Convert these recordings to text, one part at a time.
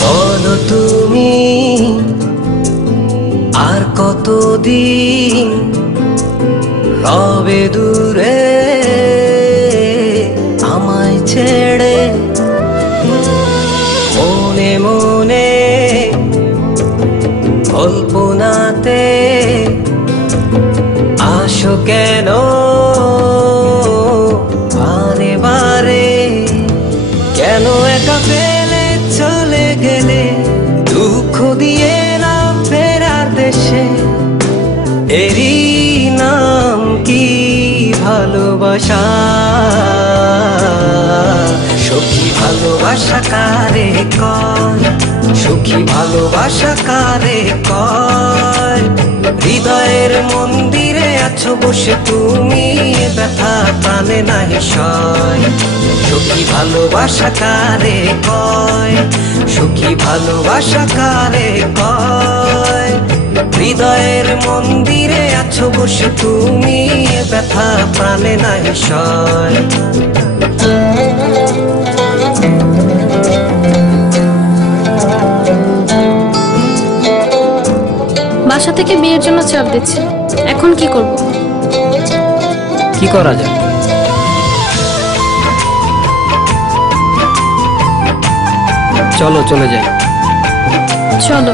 বলো তুমি আর কতদিন রবে দূরে আমায় ছেড়ে, মনে মনে কল্পনাতে আসো কেন বারে বারে, কেন একা ফেলে চলে গেলে দুঃখ দিয়ে না ফেরার দেশে, এরই নাম কি ভালোবাসা? সখী ভালোবাসা কারে কয়, সখী ভালোবাসা কারে কয়? হৃদয়ের মন্দিরে আছো বসে তুমি, ব্যথা প্রাণে নাহি সয়। সখী ভালোবাসা কারে কয়, সখী ভালোবাসা কারে কয়? হৃদয়ের মন্দিরে আছো বসে তুমি, ব্যথা প্রাণে নাহি সয়। বাসা থেকে বিয়ের জন্য চাপ দিচ্ছে, এখন কি করব? কি করা যায়? চলো চলে যাই। চলো।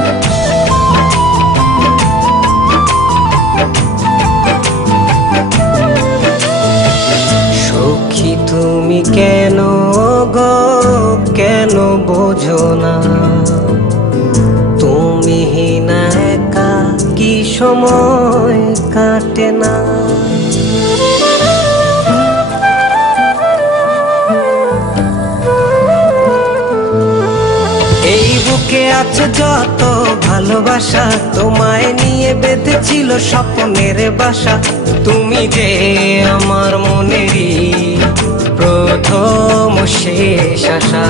সখী তুমি কেন গো কেন বোঝো না, তুমি না একা কি সময় কাটে না? এই বুকে আছে যত ভালোবাসা, তোমায় নিয়ে বেঁধেছিল স্বপ্নের বাসা। তুমি যে আমার মনেরই প্রথম শেষ আশা,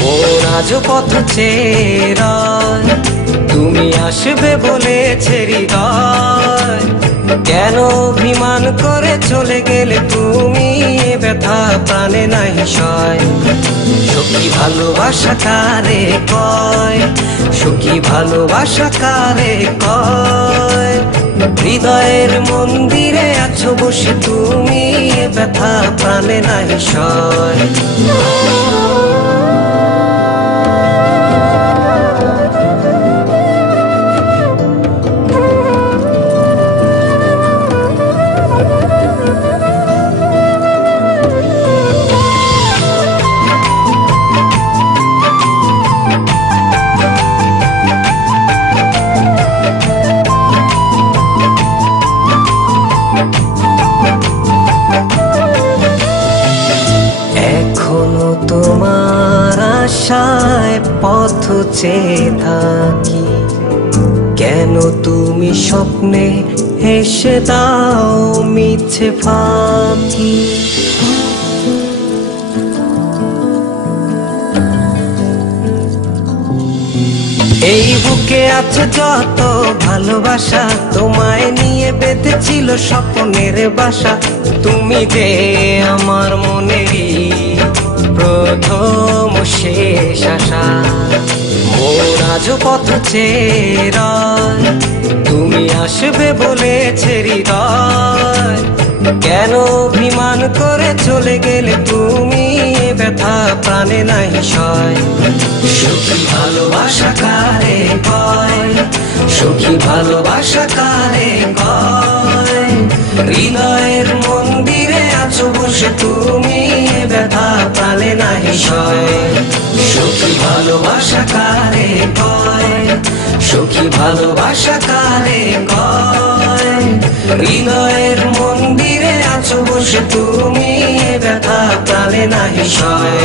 মোর আজ পথ চেয়ে, তুমি আসবে বলেছে হৃদয়, কেন অভিমান করে চলে গেলে তুমি, ব্যথা প্রাণে নাহি সয়। সখী ভালোবাসা কারে কয়, সখী ভালোবাসা কারে কয়? হৃদয়ের মন্দিরে আছো বসে তুমি, ব্যথা প্রাণে নাহি সয়। এখনো তোমার আশায় পথ চেয়ে থাকি, কেন তুমি স্বপ্নে হেসে দাও মিছে ফাঁকি? এই বুকে আছে যত ভালোবাসা, তোমায় নিয়ে বেঁধেছিল স্বপ্নের বাসা। তুমি যে আমার মনেরই প্রথম শেষ আশা, মোর আজ পথ চেয়ে, তুমি আসবে বলেছে হৃদয়, কেন অভিমান করে চলে গেলে তুমি, ব্যথা প্রাণে নাহি সয়। সখী ভালোবাসা কারে কয়, সখী ভালোবাসা কারে কয়? হৃদয়ের মন্দিরে আছো বসে তুমি, ব্যথা প্রাণে নাহি সয়। সখী ভালোবাসা কারে কয়, সখী ভালোবাসা কারে কয়? হৃদয়ের মন্দিরে আছো বসে তুমি, ব্যথা প্রাণে নাহি সয়।